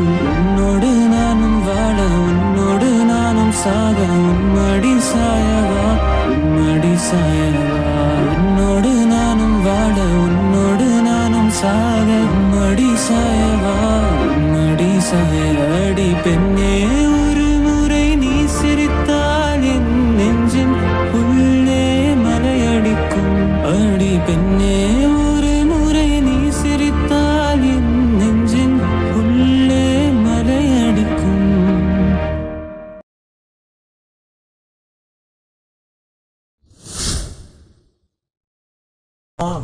உன்னோடு நானும் வாழ உன்னோடு நானும் சாக மடி சாயவா மடி சாய அடி பெண்ணே ஒரு முறை நீ சிரித்தால் என் நெஞ்சின் உள்ளே மலையடிக்கும் அடி பெண்ணே ஒரு முறை நீ சிரித்தால் என் நெஞ்சின் உள்ளே மலையடிக்கும்.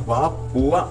വാ പോവാ.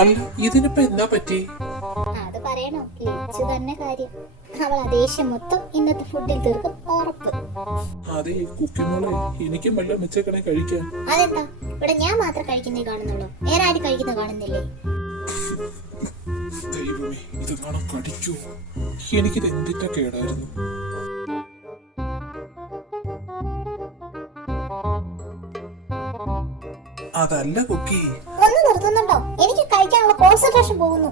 അല്ല ഇതിനിപ്പോ എന്താ പറ്റി? അത് പറയണോ? ലിച്ചു തന്നെ കാര്യം. അവൾ ദേഷ്യം മൊത്തം ഇന്നത്തെ ഫുഡിൽ തീർക്കും ഉറപ്പ്. അതെ കുക്കിമോളെ, എനിക്കും വല്ല മെച്ചക്കണേ കഴിക്കാൻ. അതെന്താ ഇവിടെ ഞാൻ മാത്രം കഴിക്കുന്നേ കാണുന്നുള്ളൂ? വേറെ ആരും കഴിക്കുന്ന കാണുന്നില്ലേ? ദൈവമേ, ഇത് നാളെ കടിക്കൂ. എനിക്കിത് എന്തിന്റെ കേടായിരുന്നു. അതല്ല കുക്കി, ഒന്ന് നിർത്തുന്നുണ്ടോ? എനിക്ക് കഴിക്കാനുള്ള കോൺസെൻട്രേഷൻ പോകുന്നു.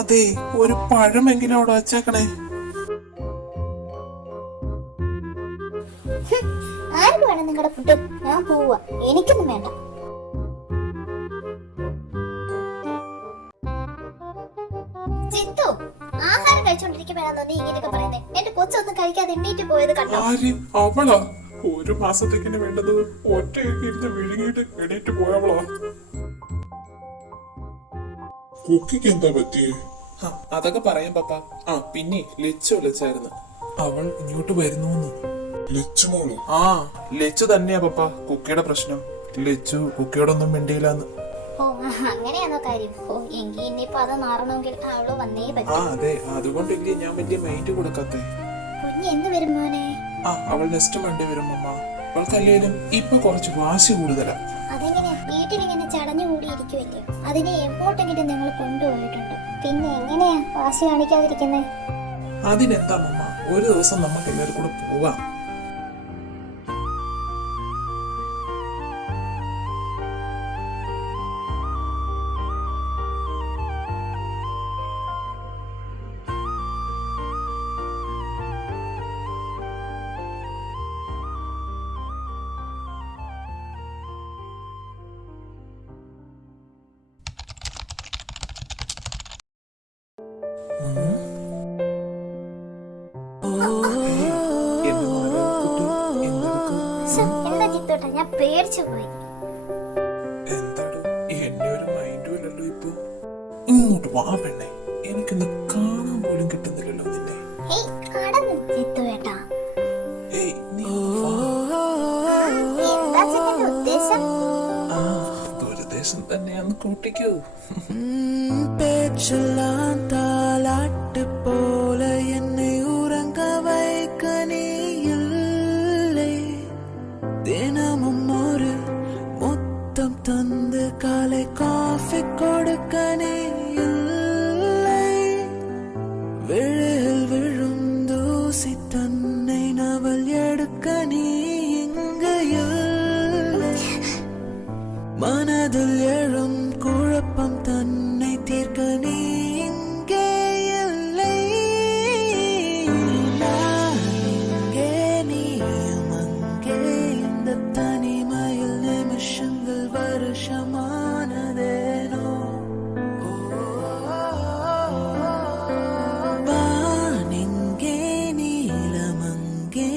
അതെ, ഒരു പഴമെങ്കിലും അവിടെ വച്ചേക്കണേ. ആർക്ക് വേണം നിങ്ങളുടെ ഫുഡ്? ഞാൻ പോവാ, എനിക്കൊന്നും വേണ്ട. ചിത്തു, ആഹാരം കഴിച്ചോണ്ടിരിക്കുമ്പോഴാണോ നീ ഇങ്ങനെയൊക്കെ പറയുന്നത്? എന്റെ കൊച്ചൊന്നും കഴിക്കാതെ എണ്ണീറ്റ് പോയത് കണ്ടോ? ആര്? അവളാ? ഒരു മാസത്തേക്കിന് വേണ്ടത് ഒറ്റയൊക്കെ ഇരുന്ന് വിഴുങ്ങിയിട്ട് എണീറ്റ് പോയവളാ. കുക്കിക്ക് എന്താ പറ്റിയേ? അതൊക്കെ പറയാം പപ്പ. പിന്നെ ലച്ചു വിളിച്ചായിരുന്നു. അവൾ ഇങ്ങോട്ട് വരുന്നു. ലച്ചുമോളോ? ലച്ചു തന്നെയാ പപ്പ കുക്കിയുടെ പ്രശ്നം. ലച്ചു കുക്കിയോടൊന്നും മിണ്ടിയില്ലാന്ന്. ഓ അങ്ങനെയാണോ കാര്യം? ഓ എങ്കിൽ ഇനിയിപ്പോ അത് മാറണമെങ്കിൽ അവള് വന്നേ പറ്റും. അതെ, അതുകൊണ്ടില്ലേ ഞാൻ വലിയ മൈൻഡ് കൊടുക്കാത്തെ. കുഞ്ഞ് എന്ന് വരും മോനെ? അവൾ നെക്സ്റ്റ് മൺഡേ വരും അമ്മ. അവൾക്കല്ലേലും ഇപ്പൊ കുറച്ച് വാശി കൂടുതലാ. അതെങ്ങനെ? വീട്ടിലിങ്ങനെ ചടഞ്ഞു കൂടിയിരിക്കുമല്ലോ, അതിനെ എങ്ങോട്ടെങ്കിലും നിങ്ങൾ കൊണ്ടുപോയിട്ടുണ്ടോ? പിന്നെ എങ്ങനെയാ വാശി കാണിക്കാതിരിക്കുന്നേ? അതിനെന്താ അമ്മ, ഒരു ദിവസം നമുക്ക് എല്ലാവരും കൂടെ പോവാം. എന്താ ചിത്തോട്ടാ, ഞാൻ പേടിച്ചു പോയി. എന്താടോ എന്നെ ഒരു മൈൻഡും ഇല്ലല്ലോ ഇപ്പൊ. ഇങ്ങോട്ട് വാ പെണ്ണെ, എനിക്കൊന്ന് കാണാൻ പോലും കിട്ടുന്നില്ലല്ലോ നിന്നെ. ഹേയ് അടങ്ങ് ചിത്തുവേട്ടാ. ഏയ് നീ ഒന്ന് വാ. എന്താ ചിത്തിന്റെ ഉദ്ദേശം? ദുരുദ്ദേശം തന്നെയാന്ന് കൂട്ടിക്കൂ. பேச்செல்லாம் தாலாட்டு போல என்னை உறங்க வைக்க நீ இல்லை. தினமும் ஒரு முத்தம் தந்து காலை காஃபி கொடுக்க நீ இல்லை. விழில் விழும் தூசி தன்னை நவல் எடுக்க நீ இங்கு இல்லை. மனதில் எழும் குழப்பம் தன்னை தீர்க்க நீ இங்கே இல்லை. நான் இங்கே நீயும் அங்கே, இந்த தனிமையில் நிமிஷங்கள் வருஷமானதேனோ. வானிங்கே நீலமங்கே,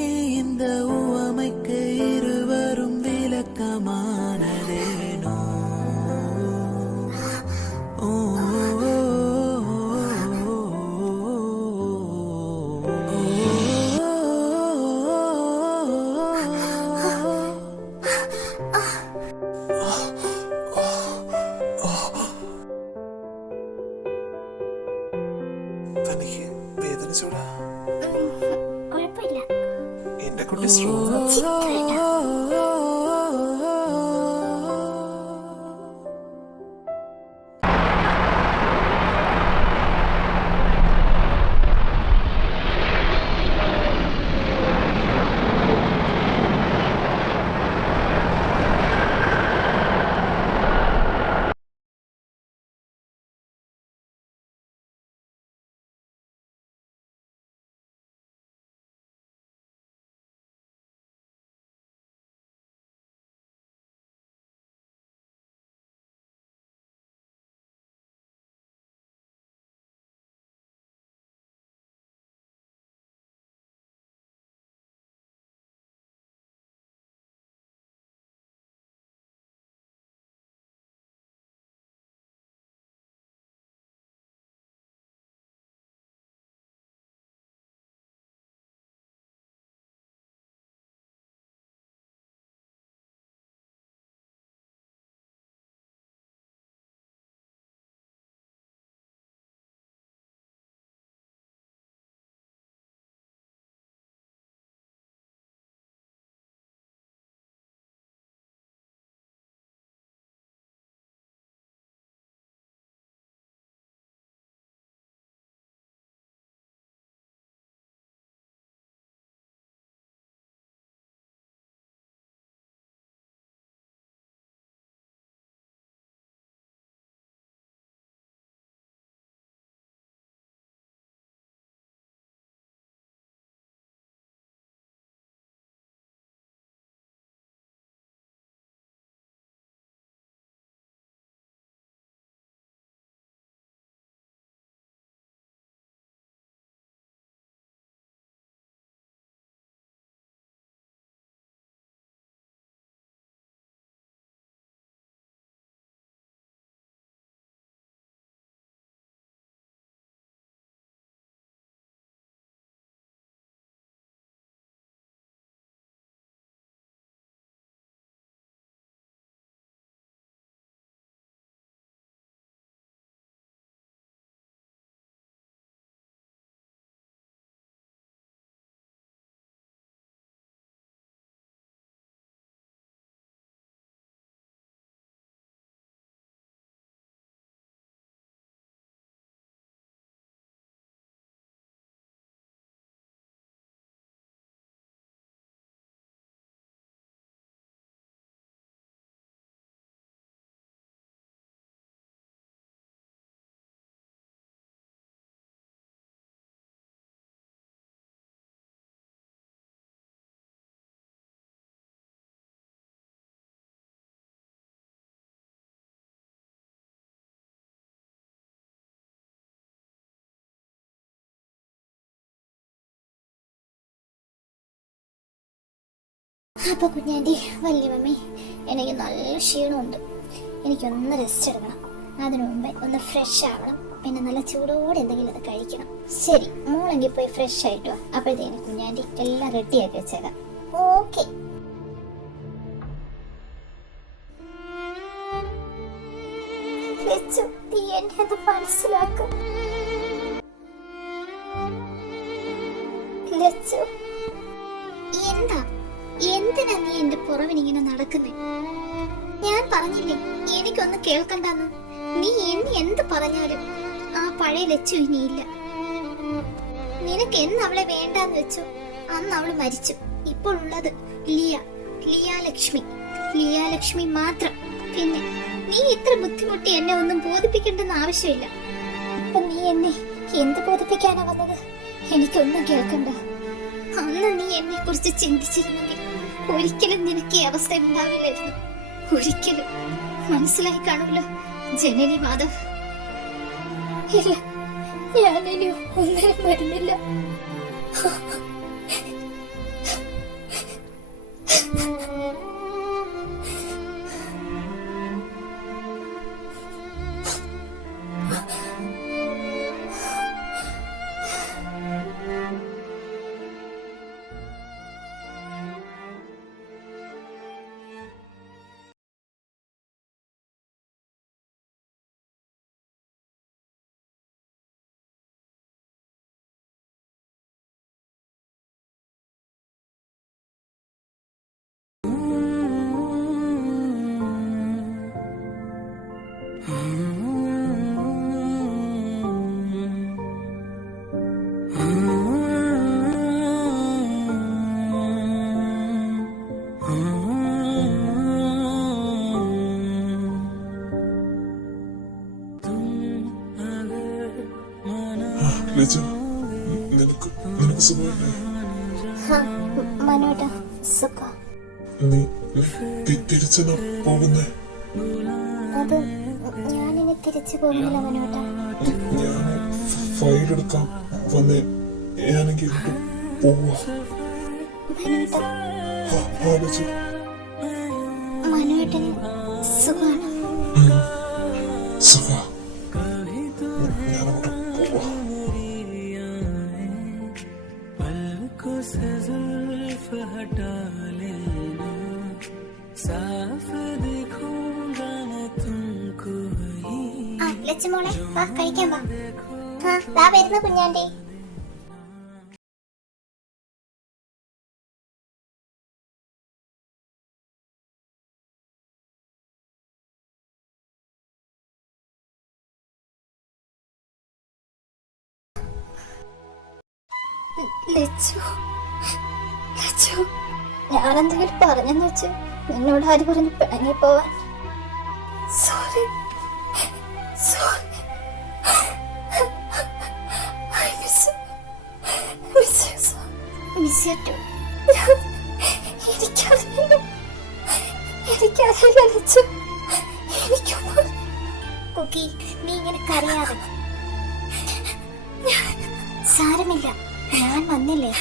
இந்த உவமைக்கு இருவரும் விளக்கமானதேனோ. തനിക്ക് വേദനിച്ചോടാ? കുഴപ്പമില്ല എന്റെ കുട്ടി സ്ട്രോങ്. ചിത്തുവേട്ടാ. അപ്പൊ കുഞ്ഞാൻ്റെ വല്യമ്മേ, എനിക്ക് നല്ല ക്ഷീണമുണ്ട്. എനിക്കൊന്ന് റെസ്റ്റ് എടുക്കണം. അതിനു മുമ്പേ ഒന്ന് ഫ്രഷ് ആവണം. പിന്നെ നല്ല ചൂടോടെ എന്തെങ്കിലും ഒന്ന് കഴിക്കണം. ശരി, മോളെങ്കിൽ പോയി ഫ്രഷ് ആയിട്ട് വാ. അപ്പോഴത്തേന് കുഞ്ഞാൻ്റെ എല്ലാം റെഡിയാക്കി വെച്ചേക്കാം. ഓക്കെ. നീ എന്നെ ഒന്ന് മനസ്സിലാക്കും. എന്താ എന്തിനാ നീ എന്റെ പുറവിനിങ്ങനെ നടക്കുന്നേ? ഞാൻ പറഞ്ഞില്ലേ എനിക്കൊന്നും കേൾക്കണ്ടെന്ന്. നീ എന്നെ എന്ത് പറഞ്ഞാലും ആ പഴയ ലച്ചു ഇനിയില്ല. നിനക്ക് എന്ന് അവളെ വേണ്ടാന്ന് വെച്ചു അന്ന് അവള് മരിച്ചു. ഇപ്പോൾ ഉള്ളത് ലിയാലക്ഷ്മി മാത്രം. പിന്നെ നീ ഇത്ര ബുദ്ധിമുട്ടി എന്നെ ഒന്നും ബോധിപ്പിക്കേണ്ടെന്ന് ആവശ്യമില്ല. അപ്പൊ നീ എന്നെ എന്ത് ബോധിപ്പിക്കാനാ വന്നത്? എനിക്കൊന്നും കേൾക്കണ്ട. അന്ന് നീ എന്നെ കുറിച്ച് ചിന്തിച്ചിരുന്നെങ്കിൽ ഒരിക്കലും നിനക്ക് ഈ അവസ്ഥ ഉണ്ടാവില്ലായിരുന്നു. ഒരിക്കലും. മനസ്സിലായി കാണുമല്ലോ ജനനി മാധവ്. ഇല്ല, ഞാനിനി ഒന്നിനും വരുന്നില്ല. മനോട്ടാ സുഖം. തിരിച്ചെന്നാ പോകുന്നേ? അത് ഞാനിനി തിരിച്ചു പോകുന്നില്ല മനോട്ടാ. ഞാൻ ഫയൽ എടുക്കാൻ വന്നേ. ഞാനെങ്കിൽ പോവാ. മനോട്ടന് സുഖാണ്. സുഖ. ഞാനവിടെ പോവാ. ലച്ചുമോളെ വാ കഴിക്കാൻ വാ. ദാ വരുന്നു കുഞ്ഞാൻ്റെ. ഞാനെന്തെങ്കിലും പറഞ്ഞെന്ന് വെച്ച് നിന്നോട് ആര് പറഞ്ഞു പിണങ്ങി പോവാൻ? സോറി. കുക്കി, നീ ഇങ്ങനെ കരയാതെ. സാരമില്ല, ഞാൻ വന്നില്ലേ.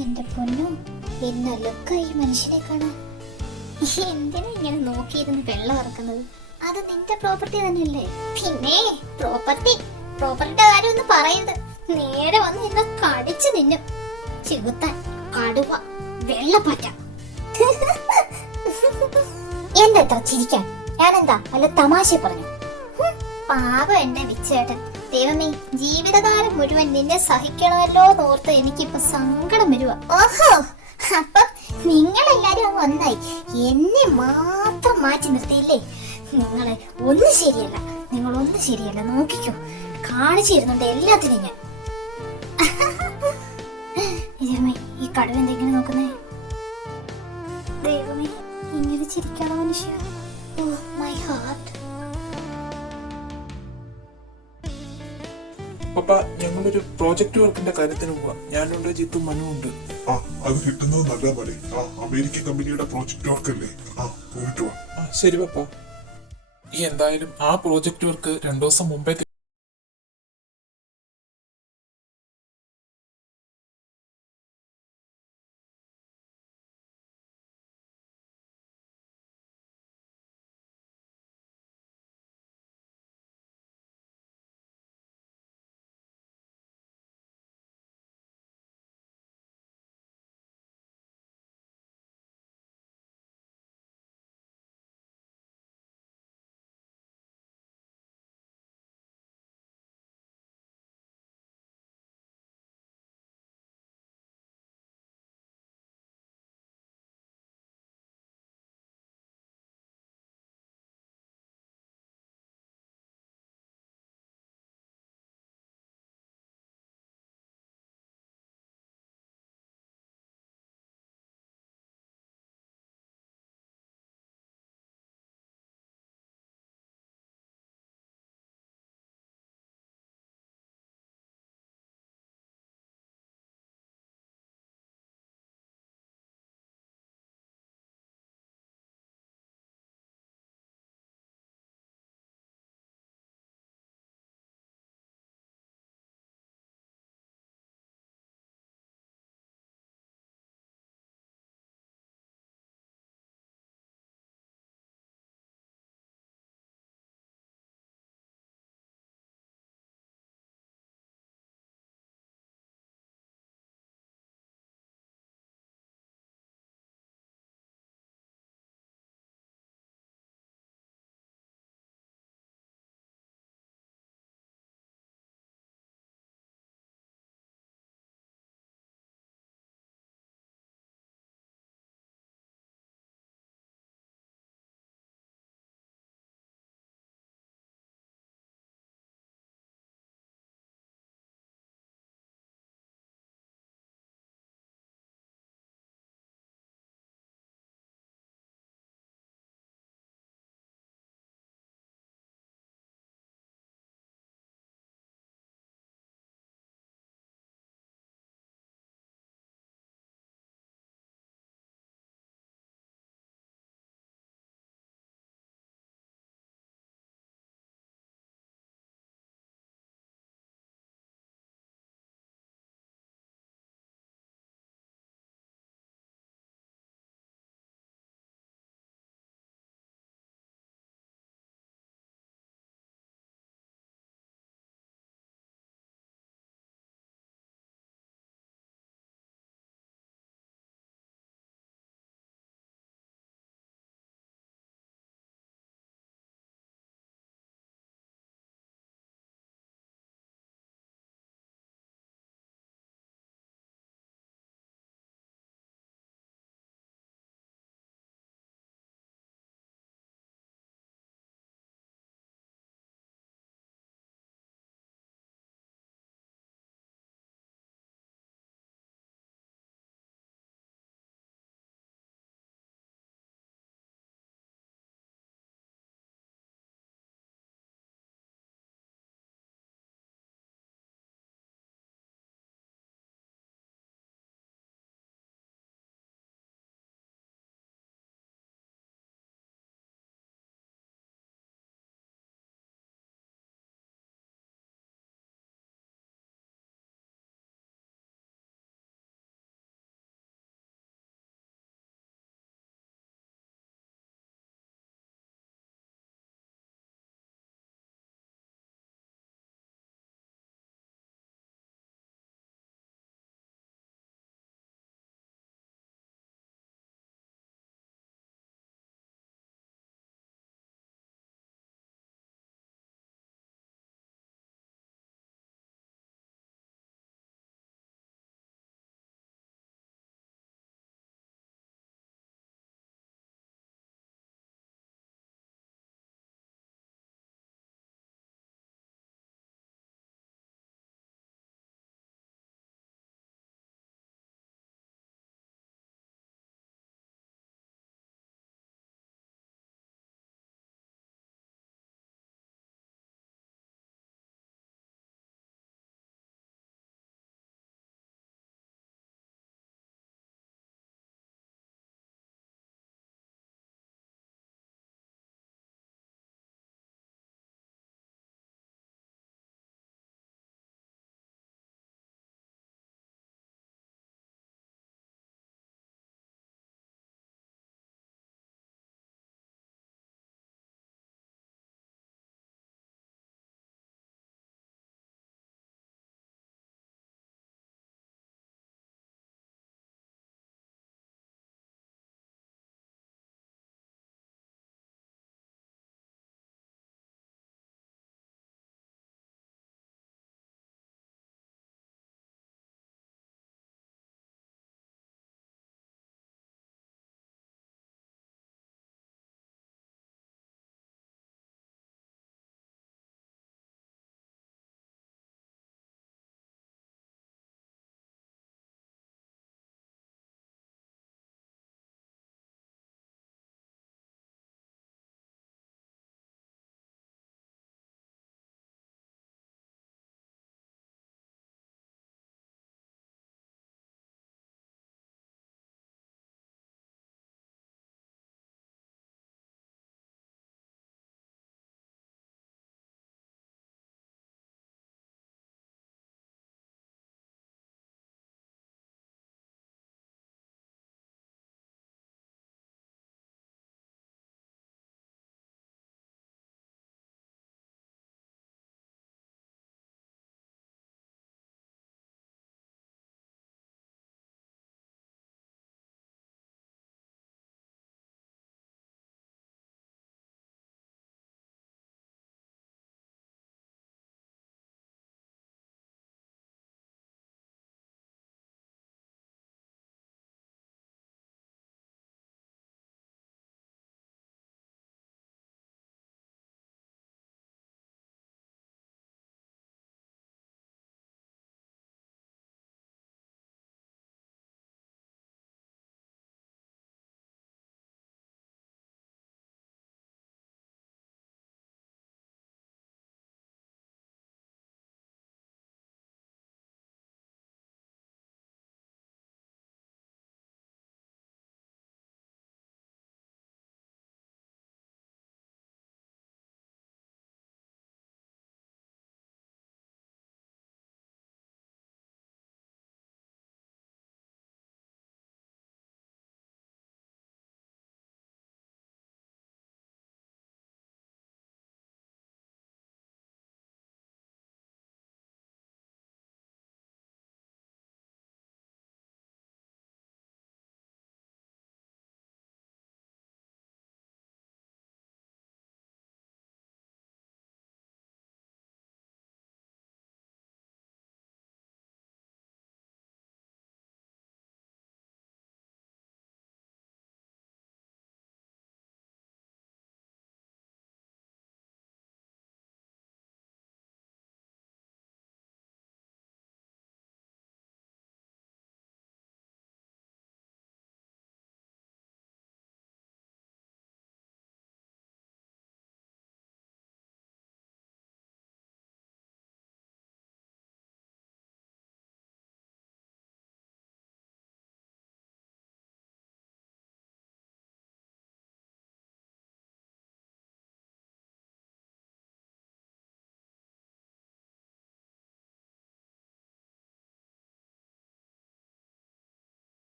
എന്റെ പൊന്നു, എന്ന ലുക്കായി മനുഷ്യനെ കാണാൻ. എന്തിനാ ഇങ്ങനെ നോക്കിയിരുന്ന് വെള്ളം ഇറക്കുന്നത്? അത് നിന്റെ പ്രോപ്പർട്ടി തന്നെയല്ലേ? പിന്നെ പ്രോപ്പർട്ടിയുടെ കാര്യം ഒന്നും പറയരുത്. നേരെ വന്ന് എന്നെ കടിച്ചു നിന്നും. ചെകുത്താൻ, കടുവ, വെള്ളപ്പാറ്റ. എന്താ ചിരിക്കാൻ? ഞാനെന്താ വല്ല തമാശ പറഞ്ഞു? പാവം എന്നെ വിച്ചേട്ടൻ. ദൈവമേ, ജീവിതകാലം മുഴുവൻ നിന്നെ സഹിക്കണമല്ലോ എന്നോർത്ത് എനിക്കിപ്പോ സങ്കടം വരുക. ഓഹോ, അപ്പൊ നിങ്ങളെല്ലാരും അങ്ങ് ഒന്നായി എന്നെ മാത്രം മാറ്റി നിർത്തിയില്ലേ? നിങ്ങൾ ഒന്നും ശരിയല്ല, നോക്കിക്കോ. കാണിച്ചിരുന്നുണ്ട് എല്ലാത്തിനും ഞാൻ. ദൈവമേ, ഈ കടുവ എന്തെങ്കിലും നോക്കുന്നേ? ദൈവമേ, ഇങ്ങനെ ചിരിക്കാണോ മനുഷ്യ? Oh my heart. പപ്പ, ഞങ്ങളൊരു പ്രോജക്റ്റ് വർക്കിന്റെ കാര്യത്തിന് പോവാ. ഞാനുണ്ട്, ജിത്തും, മനുവുണ്ട്. ആ, അത് കിട്ടുന്നത് നല്ല മതി. ആ, അമേരിക്കൻ കമ്പനിയുടെ പ്രോജക്റ്റ് വർക്ക് അല്ലേ? ആ, പോയിട്ട് വാ. ശരി പപ്പ. എന്തായാലും ആ പ്രോജക്റ്റ് വർക്ക് 2 ദിവസം മുമ്പേ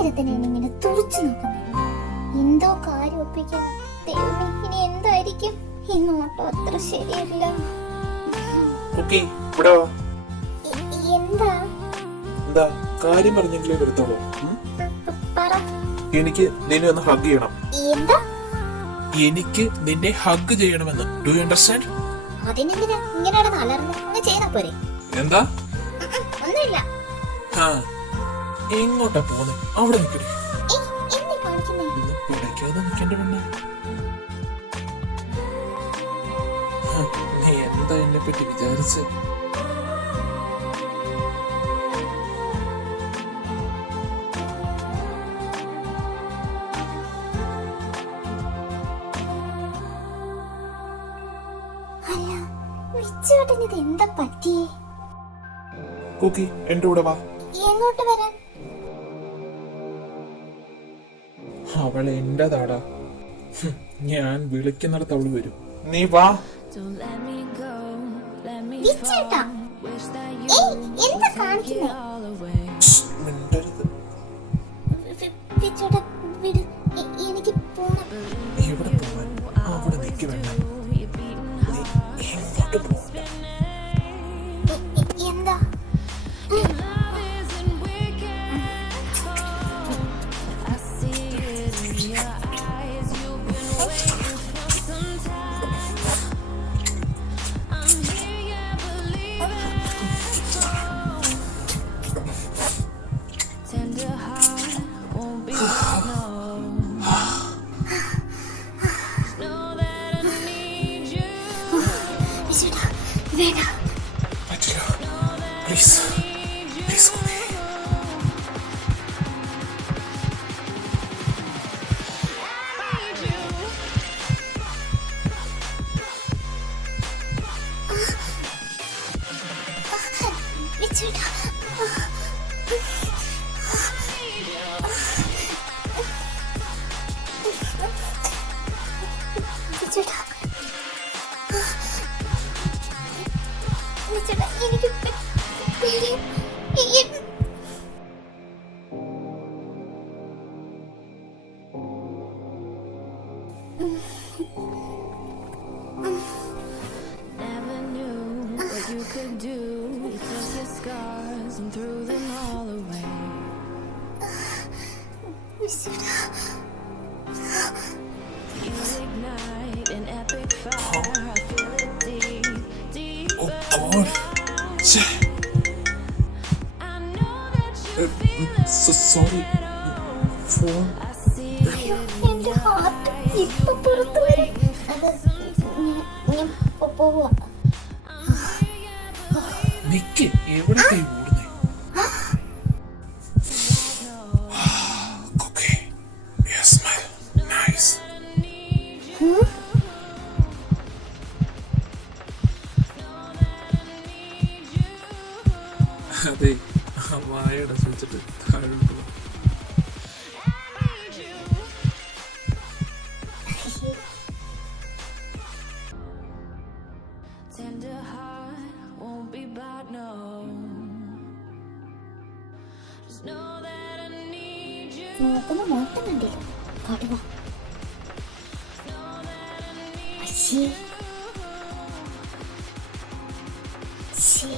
നേരത്തിന് ഇങ്ങനെ തുറച്ചു നോക്കുന്നു. എന്തോ കാര്യം ഒപ്പിക്കണം. ദൈവമേ, ഇനി എന്തായിരിക്കും? ഈ നോട്ടം അത്ര ശരിയല്ല. കുക്കി ഇവിടെ വാ. എന്താ എന്താ കാര്യം പറഞ്ഞെങ്കിലേ വരുത്തുള്ളൂ. പറ. എനിക്ക് നിന്നെ ഒന്ന് ഹഗ് ചെയ്യണം. എന്താ? എനിക്ക് നിന്നെ ഹഗ് ചെയ്യണമെന്ന്. Do you understand? അതിനെന്തിനാ ഇങ്ങനെ അലർന്ന് ചെയ്താ പോരെ? എന്താ? ഒന്നുമില്ല. ആ എങ്ങോട്ടാ പോന്നെ? അവിടെ നിൽക്കണേ. എന്നെ കാണിക്കുന്നേ? പിടയ്ക്കാതെ നിൽക്കേണ്ട പെണ്ണ. നീ എന്താ എന്നെ പറ്റി വിചാരിച്ച്? അല്ല, വിച്ചുവേട്ടന് ഇത് എന്താ പറ്റിയേ? കുക്കി എന്റെ കൂടെ വാ. എങ്ങോട്ട് വരാൻ? അവൾ എന്റേതാടാ. ഞാൻ വിളിക്കുന്നിടത്ത് അവള് വരും. നീ വാ. വിച്ചുവേട്ടാ, ഏയ്, എന്താ കാണിക്കുന്നേ? മിണ്ടരുത്. വിച്ചുവേട്ടാ, വിട്. എനിക്ക് പോണം. എവിടെ പോവാൻ? അവിടെ നിൽക്കി വേണ്ട. നീ എങ്ങോട്ട് പോകണ്ട. എന്താ? വിച്ചുവേട്ടാ, വേണ്ട. പറ്റില്ല. Please please Cookie. വിച്ചുവേട്ടാ, വിച്ചുവേട്ടാ, വിച്ചുവേട്ടാ, എനിക്ക് പേടി. Never knew what you could do. You took your scars and threw them all away. വിച്ചുവേട്ടാ, You ignite an epic fire. I feel it deep, deep. Oh God. ഛേ. I know that you sorry. Phone. I see it. എന്റെ heart ഇപ്പൊ പുറത്തു വരും. ഞാൻ പോവാ. നിക്ക്. എവിടത്തെ ഓടുന്നേ? Kuki. You smell nice. അതെ, വായയുടെ വെച്ചിട്ട് താഴോട്ട് വാ. Tender heart won't be bought, no. Just know that I need you. നോക്കുന്ന നോട്ടം കണ്ടില്ല. കടുവ. അശ്ശേ. ശ്ശേ.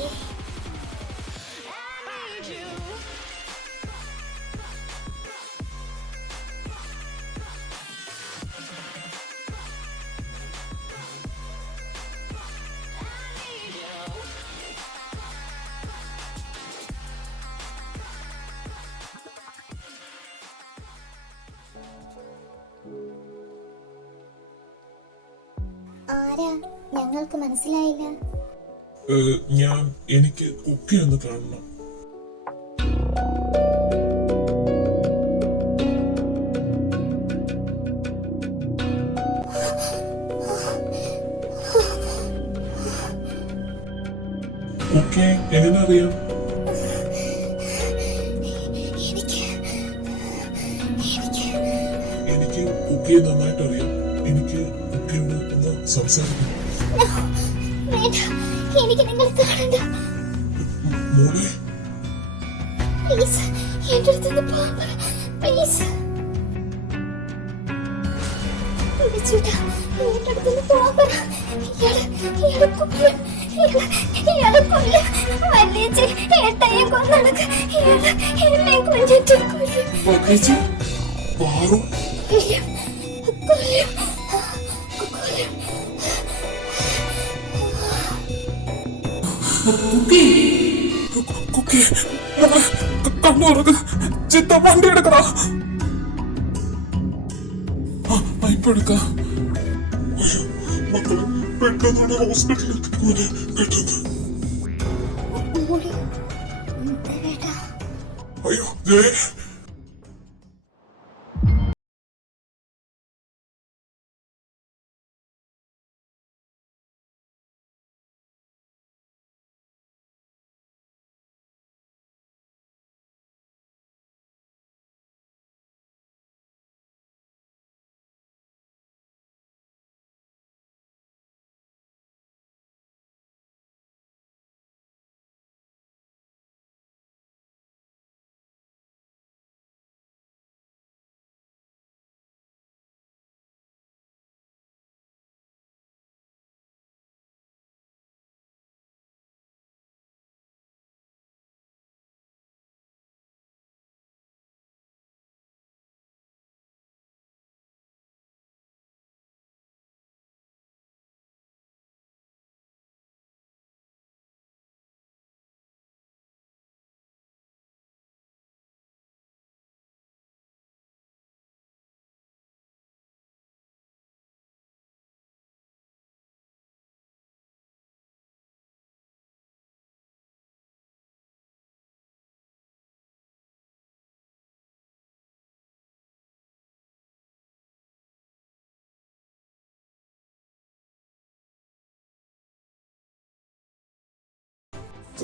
ആരാ? ഞങ്ങൾക്ക് മനസ്സിലായില്ല. എനിക്ക് കുക്കി ഒന്ന് കാണണം. കുക്കി എങ്ങനെ അറിയാം? എനിക്ക് കുക്കിയെ നന്നായിട്ട് അറിയാം. എനിക്ക് കുക്കിയോട് ഒന്ന് സംസാരിക്കണം. വേണ്ട, എനിക്ക് നിങ്ങൾ കാണണ്ട. മോളെ, പ്ലീസ്, എന്റെ അടുത്ത് പോകാൻ പറ. പ്ലീസ്. ചേട്ടാ ഇയാളുടെ അടുത്തുനിന്ന് പോവാൻ പറ. ഇയാളെ കൊല്ലും. ഇയാളെ കൊല്ലും. വല്യച്ഛൻ ഏട്ടായെ കൊന്നടക്ക്. എന്നെ കൊന്നിട്ട് കൊല്ലും. വല്യേച്ചി, പാറു, കൊല്ലും. കൊല്ലും. കൊല്ലും. കുക്കി, കണ്ണു തുറക്ക്. ചിത്ത വണ്ടി എടുക്കണ. ഇപ്പൊ എടുക്കാം. അയ്യോ മക്കളെ പെട്ടെന്നാണ് ഹോസ്പിറ്റലിലേക്ക് പോലെ പെട്ടെന്ന്. മോള് ദേവേട്ടാ. അയ്യോ ജയ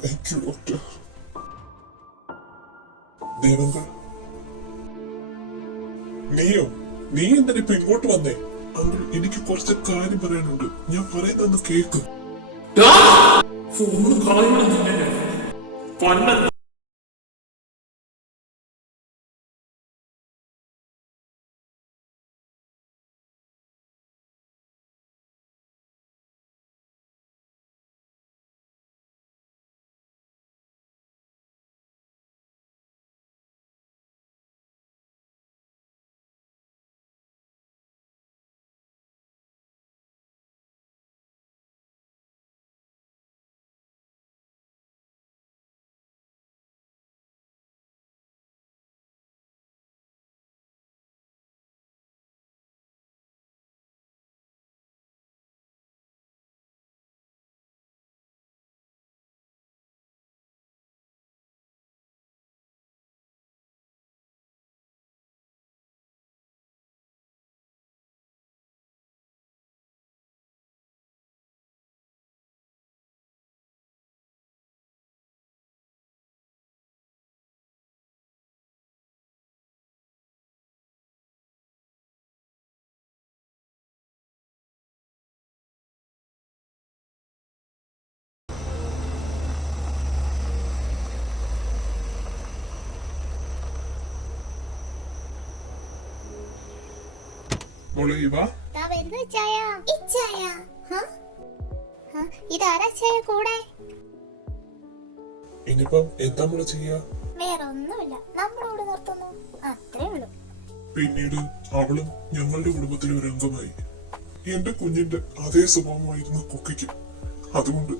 താങ്ക് യു ഡോക്ടർ. ദേവങ്ക നീയോ? നീ എന്തിനാ ഇപ്പൊ ഇങ്ങോട്ട് വന്നേ? അങ്കിൾ എനിക്ക് കുറച്ച് കാര്യം പറയാനുണ്ട്. ഞാൻ പറയുന്നൊന്ന് കേക്ക്. ഫോൺ കളയണം നിന്നെ. പന്ന മോളെ ഇവാ ദാ വരുന്നു ഇച്ചായ. ഇച്ചായ ഇതാരാ ചായ കൂടെ? ഇനിയിപ്പം എന്താ മോളെ ചെയ്യാ? വേറെ ഒന്നുമില്ല, നമ്മളോട് നിർത്തുന്നു, അത്രേ ഉള്ളൂ. പിന്നീട് അവളും ഞങ്ങളുടെ കുടുംബത്തിലെ ഒരു അംഗമായി. എന്റെ കുഞ്ഞിന്റെ അതേ സ്വഭാവമായിരുന്നു കുക്കിക്കും. അതുകൊണ്ട്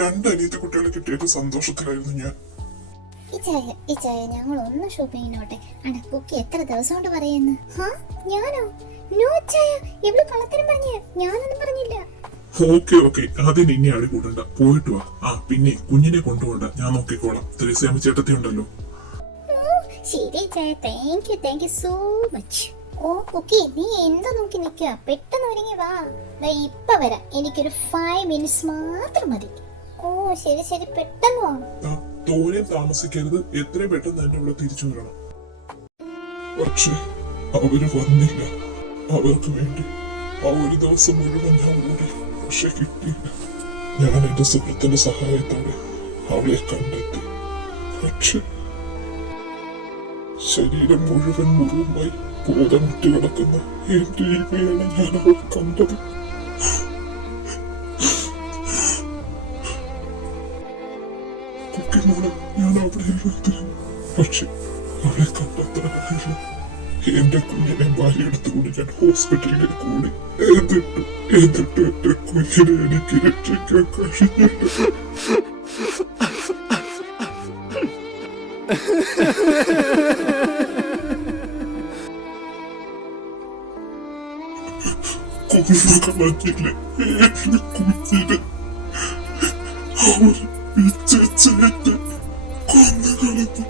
രണ്ട് അനിയത്തി കുട്ടികളെ കിട്ടിയിട്ട് സന്തോഷത്തിലായിരുന്നു ഞാൻ. ഇച്ചായ ഞങ്ങൾ ഒന്ന് ഷോപ്പിങ്ങിനോട്ടെ. അട കുക്കി എത്ര ദിവസം കൊണ്ട് പറയുന്നു. ഞാനോ? നോ ചായ, ഇവള് കള്ളത്തരം പറഞ്ഞ, ഞാനൊന്നും പറഞ്ഞില്ല. ഓക്കെ അതിന് ഇനി ആളി കൂടണ്ട, പോയിട്ട് വാ. പിന്നെ കുഞ്ഞിനെ കൊണ്ടുപോണ്ട, ഞാൻ നോക്കിക്കോളാം. തെരേസ്യാമ്മ ചേട്ടത്തി ഉണ്ടല്ലോ. ശരി ചായ, താങ്ക് യു സോ മച്ച്. ഓ കുക്കി, നീ എന്താ നോക്കി നിൽക്കുക? പെട്ടെന്ന് ഒരുങ്ങി വാ. ഇപ്പൊ വരാം, എനിക്കൊരു 5 minutes മാത്രം മതി. ഓ ശരി പെട്ടെന്ന് വാ. തോനെ താമസിക്കരുത്, എത്രയും പെട്ടെന്ന് തന്നെ ഇവിടെ തിരിച്ചു വരണം. പക്ഷെ അവര് വന്നില്ല. അവർക്ക് വേണ്ടി ആ ഒരു ദിവസം മുഴുവൻ ഞാൻ ഓടി, പക്ഷെ കിട്ടിയില്ല. ഞാൻ എന്റെ സുഹൃത്തിന്റെ സഹായത്തോടെ അവളെ കണ്ടെത്തി. പക്ഷെ ശരീരം മുഴുവൻ മുറിവുമായി ബോധമിട്ട് കിടക്കുന്ന എന്റെ ഇവയാണ് ഞാൻ അവൾ കണ്ടത്. കുട്ടിമോളെ ഞാൻ അവിടെ എല്ലാം, പക്ഷെ അവളെ കണ്ടെത്താനായില്ല. എന്റെ കുഞ്ഞിനെ ഭാര്യയെടുത്തുകൊണ്ട് ഞാൻ ഹോസ്പിറ്റലിലേക്ക് ഓടി. എന്നിട്ട് എന്റെ കുഞ്ഞിനെ എനിക്ക് രക്ഷിക്കാൻ കഴിഞ്ഞില്ല. കുഞ്ഞിനെ എന്റെ കുഞ്ഞിനെ അവർ വിജയിച്ചേറ്റ് കൊന്നുകളഞ്ഞു.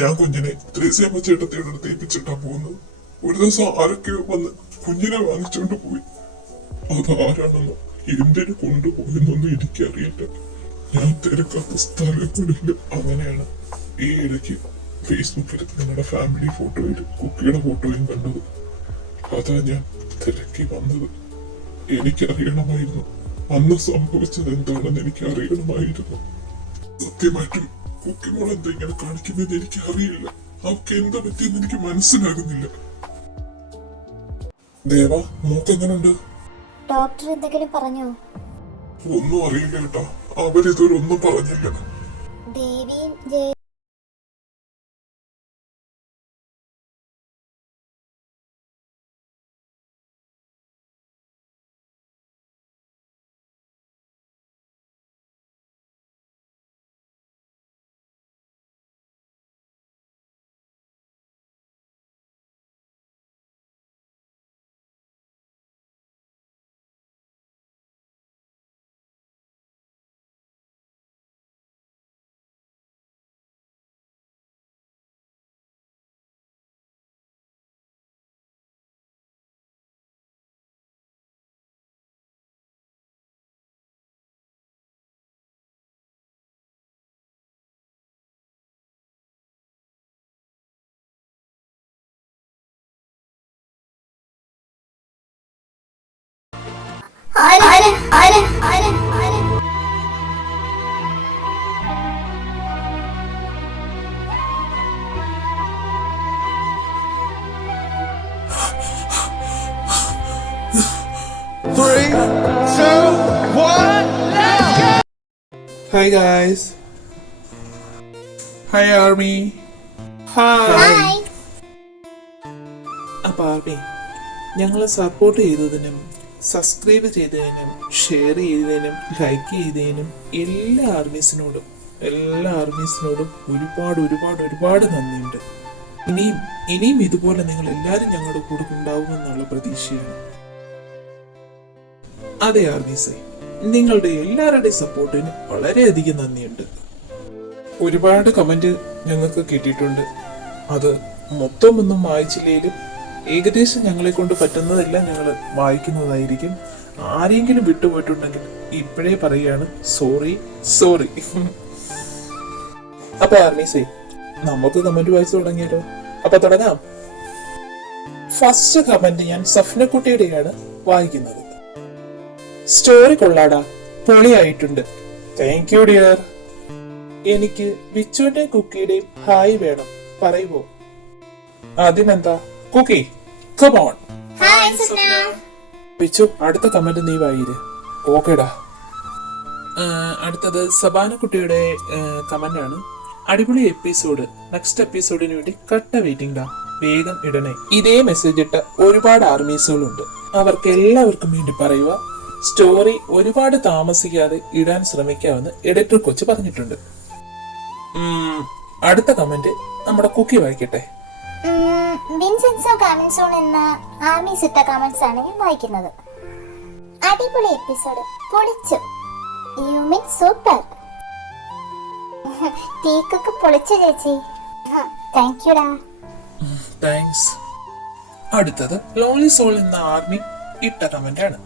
ഞാൻ കുഞ്ഞിനെ ത്രേസ്യാമ്മ ചേട്ടത്തിയുടെ അടുത്ത് ഏൽപ്പിച്ചിട്ടാ പോകുന്നത്. ഒരു ദിവസം ആരൊക്കെയോ വന്ന് കുഞ്ഞിനെ വാങ്ങിച്ചോണ്ട് പോയി. അതാരാണെന്നോ എന്തിനു കൊണ്ടുപോയെന്നൊന്നും എനിക്കറിയില്ല. ഞാൻ തിരക്കാത്ത സ്ഥലങ്ങളില്ല. അങ്ങനെയാണ് ഈ ഇടയ്ക്ക് ഫേസ്ബുക്കിൽ നിങ്ങളുടെ ഫാമിലി ഫോട്ടോയിൽ കുട്ടിയുടെ ഫോട്ടോയും കണ്ടത്. അതാ ഞാൻ തിരക്കി വന്നത്. എനിക്കറിയണമായിരുന്നു അന്ന് സംഭവിച്ചത് എന്താണെന്ന് എനിക്ക് അറിയണമായിരുന്നു. സത്യമായിട്ടും കുക്കിമോൾ എന്താ ഇങ്ങനെ കാണിക്കുന്നതെന്ന് എനിക്ക് അറിയില്ല. അവർക്ക് എന്താ പറ്റിയെന്ന് എനിക്ക് മനസ്സിലാകുന്നില്ല. ദേവ, മോക്കെങ്ങനുണ്ട്? ഡോക്ടർ എന്തെങ്കിലും പറഞ്ഞോ? ഒന്നും അറിയില്ല കേട്ടോ. അവരിതുവരെ ഒന്നും പറഞ്ഞില്ല. ദേവിയും Hi guys. Hi Army. Hi. അപ്പൊ ആർമി, ഞങ്ങളെ സപ്പോർട്ട് ചെയ്തതിനും സബ്സ്ക്രൈബ് ചെയ്തതിനും ഷെയർ ചെയ്തതിനും ലൈക്ക് ചെയ്തതിനും എല്ലാ ആർമീസിനോടും ഒരുപാട് നന്ദിയുണ്ട്. ഇനിയും ഇതുപോലെ നിങ്ങൾ എല്ലാവരും ഞങ്ങളുടെ കൂടെ ഉണ്ടാവുമെന്നുള്ള പ്രതീക്ഷയാണ്. അതെ ആർമീസേ, നിങ്ങളുടെ എല്ലാവരുടെയും സപ്പോർട്ടിന് വളരെയധികം നന്ദിയുണ്ട്. ഒരുപാട് കമന്റ് ഞങ്ങൾക്ക് കിട്ടിയിട്ടുണ്ട്. അത് മൊത്തം ഒന്നും വായിച്ചില്ലെങ്കിലും ഏകദേശം ഞങ്ങളെ കൊണ്ട് പറ്റുന്നതെല്ലാം ഞങ്ങൾ വായിക്കുന്നതായിരിക്കും. ആരെങ്കിലും വിട്ടുപോയിട്ടുണ്ടെങ്കിൽ ഇപ്പോഴേ പറയുകയാണ്, സോറി. അപ്പൊ ആർമീസേ, നമുക്ക് കമന്റ് വായിച്ചു തുടങ്ങിയാലോ? അപ്പൊ തുടങ്ങാം. ഫസ്റ്റ് കമന്റ് ഞാൻ സഫ്നക്കുട്ടിയുടെയാണ് വായിക്കുന്നത്. സ്റ്റോറി കൊള്ളാടാ, പൊളിയായിട്ടുണ്ട്. Thank you dear. എനിക്ക് ബിച്ചുവിന്റെയും കുക്കിയുടെയും ഹായ് വേണം, പറയുവോ? അതിനെന്താ കുക്കി, കം ഓൺ. ബിച്ചു, അടുത്ത കമന്റ് നീ വായിര്. ഓക്കേടാ. അടുത്തത് സബാനക്കുട്ടിയുടെ കമന്റ് ആണ്. അടിപൊളി എപ്പിസോഡ്, നെക്സ്റ്റ് എപ്പിസോഡിന് വേണ്ടി കട്ട വെയിറ്റിംഗ് ഡാ, വേഗം ഇടണേ. ഇതേ മെസ്സേജ് ഇട്ട ഒരുപാട് ആർമീസുകളുണ്ട്. അവർക്ക് എല്ലാവർക്കും വേണ്ടി പറയുക, സ്റ്റോറി ഒരുപാട് താമസിക്കാതെ ഇടാൻ ശ്രമിക്കാമെന്ന് എഡിറ്റർ കൊച്ച് പറഞ്ഞിട്ടുണ്ട്. അടുത്ത കമന്റ് നമ്മുടെ കുക്കി വായിക്കട്ടെ. വിൻസെൻസോ കാമിൻസോൺ എന്ന ആർമീസ് ഇട്ട കമന്റ്സ് ആണ് ഞാൻ വായിക്കുന്നത്. അടിപൊളി എപ്പിസോഡ്, പൊളിച്ചു. You mean super. ടീക്കൊക്കെ പൊളിച്ചു ചേച്ചി. താങ്ക് യുടാ. താങ്ക്സ്. അടുത്തത് ലോൺലി സോൾ എന്ന ആർമി ഇട്ട കമന്റ് ആണ്.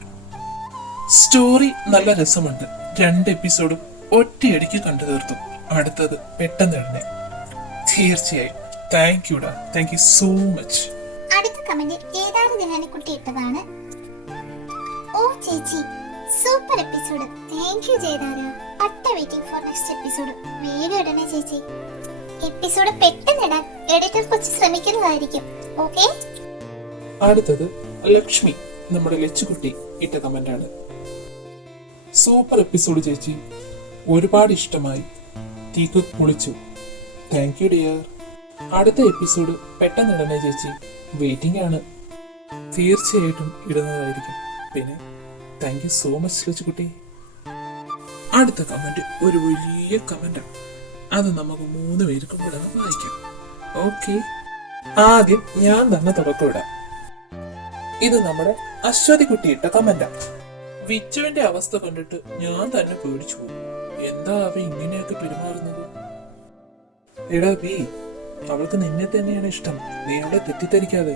സ്റ്റോറി നല്ല രസമുണ്ട്, 2 എപ്പിസോഡും ഒറ്റയടിക്ക് കണ്ടു തീർത്തു. അടുത്തത് പെട്ടെന്ന് തന്നെ. തീർച്ചയായും താങ്ക് യുടാ, താങ്ക് യു സോ മച്ച്. അടുത്ത കമന്റ് ജയദാര ധ്യാനക്കുട്ടി ഇട്ടതാണ്. ഓ ചേച്ചി, super episode. Thank you Jayadhara. അട്ട വെയിറ്റിംഗ് ഫോർ നെക്സ്റ്റ് എപ്പിസോഡ്. വേഗം ഇടണേ ചേച്ചി. എപ്പിസോഡ് പെട്ടെന്ന് ഇടാൻ എഡിറ്റർ കുറച്ച് ശ്രമിക്കുന്നതായിരിക്കും. ഓക്കെ. അടുത്തത് ലക്ഷ്മി, നമ്മുടെ ലച്ചുകുട്ടി ഇട്ട കമന്റ് ആണ്. സൂപ്പർ എപ്പിസോഡ് ചേച്ചി, ഒരുപാട് ഇഷ്ടമായി. തീക്ക് പൊളിച്ചു. Thank you dear. അടുത്ത എപ്പിസോഡ് പെട്ടെന്ന് ഇടണേ ചേച്ചി, വെയിറ്റിംഗ് ആണ്. തീർച്ചയായിട്ടും ഇടുന്നതായിരിക്കും. പിന്നെ താങ്ക് യു സോ മച്ച് ലച്ചുകുട്ടി. അടുത്ത കമന്റ് ഒരു വലിയ കമന്റാണ്. അത് നമുക്ക് 3 പേർക്കും കൂടെ വായിക്കാം. ഓക്കെ, ആദ്യം ഞാൻ തന്നെ തുടക്കം ഇടാം. ഇത് നമ്മുടെ അശ്വതി കുട്ടി ഇട്ട കമന്റാ. വിച്ചുവിന്റെ അവസ്ഥ കണ്ടിട്ട് ഞാൻ തന്നെ പേടിച്ചു പോകും. എന്താ അവ ഇങ്ങനെയൊക്കെ പെരുമാറുന്നത്? എടാ ബി, അവൾക്ക് നിന്നെ തന്നെയാണ് ഇഷ്ടം. നീ അവളെ തെറ്റിദ്ധരിക്കാതെ.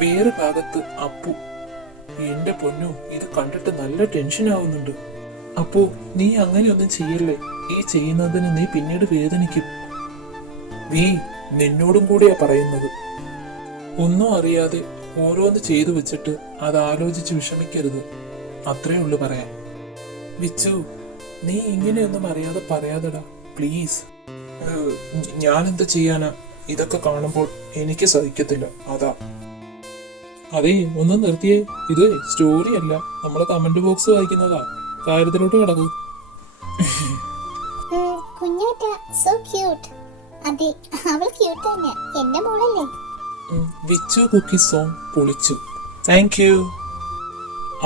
വേറെ ഭാഗത്ത് അപ്പു, എന്റെ പൊന്നു, ഇത് കണ്ടിട്ട് നല്ല ടെൻഷൻ ആവുന്നുണ്ട്. അപ്പു, നീ അങ്ങനെയൊന്നും ചെയ്യല്ലേ. ഈ ചെയ്യുന്നതിന് നീ പിന്നീട് വേദനിക്കും. നീ നിന്നോടും കൂടിയാ പറയുന്നത്. ഒന്നും അറിയാതെ ഓരോന്ന് ചെയ്തു വെച്ചിട്ട് അത് ആലോചിച്ച് വിഷമിക്കരുത്. അത്രേ ഉള്ളു പറയാൻ. വിച്ചു, നീ ഇങ്ങനെയൊന്നും അറിയാതെ പറയാതെടാ പ്ലീസ്. ഞാൻ എന്താ ചെയ്യാനാ? ഇതൊക്കെ കാണുമ്പോൾ എനിക്ക് സഹിക്കത്തില്ല, അതാ. അതെ, ഒന്ന് നിർത്തിയേ. ഇത് സ്റ്റോറി അല്ല, നമ്മളെ കമന്റ് ബോക്സ് വായിക്കുന്നതാ. കാര്യത്തിലോട്ട് കിടക്കൂ. കുഞ്ഞാറ്റ സോ ക്യൂട്ട്. അതെ, അവൾ ക്യൂട്ട് തന്നെ. എന്റെ മോളല്ലേ. വിച്ചു കുക്കി സോങ് പൊളിച്ചു. Thank you.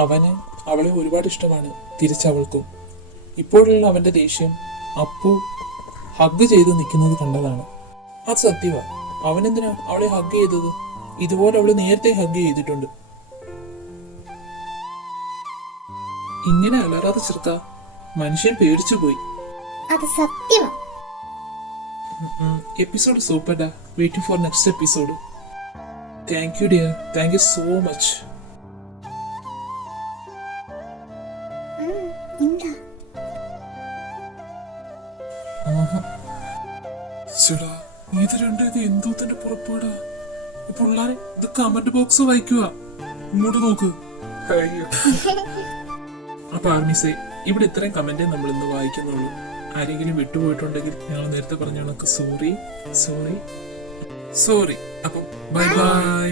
അവന് അവളെ ഒരുപാട് ഇഷ്ടമാണ്, തിരിച്ചവൾക്കും. ഇപ്പോഴുള്ള അവന്റെ ദേഷ്യം അപ്പു ഹഗ് ചെയ്ത് നിൽക്കുന്നത് കണ്ടതാണ്. അത് സത്യമാ. അവനെന്തിനാ അവളെ ഹഗ് ചെയ്തത്? ഇതുപോലെ അവള് നേരത്തെ ഹഗ് ചെയ്തിട്ടുണ്ട്. ഇങ്ങനെ അലറാതെ ചെറുക്ക, മനുഷ്യൻ പേടിച്ചു പോയി. അത് സത്യമാ. എപ്പിസോഡ് സൂപ്പർഡാ. Waiting for next episode. Thank you dear. Thank you so much. എന്താ ചേടാ, ഇത് രണ്ടും ഇത് എന്തോ തന്നെ പുറപ്പാടാ. പിള്ളാരെ, ഇത് കമന്റ് ബോക്സ് വായിക്കുക. ഇങ്ങോട്ട് നോക്ക്. അപ്പൊ ആർമിസേ, ഇവിടെ ഇത്രയും കമന്റേ നമ്മൾ ഇന്ന് വായിക്കുന്നുള്ളൂ. ആരെങ്കിലും വിട്ടുപോയിട്ടുണ്ടെങ്കിൽ ഞങ്ങൾ നേരത്തെ പറഞ്ഞ കണക്ക് സോറി. അപ്പം ബൈ ബൈ.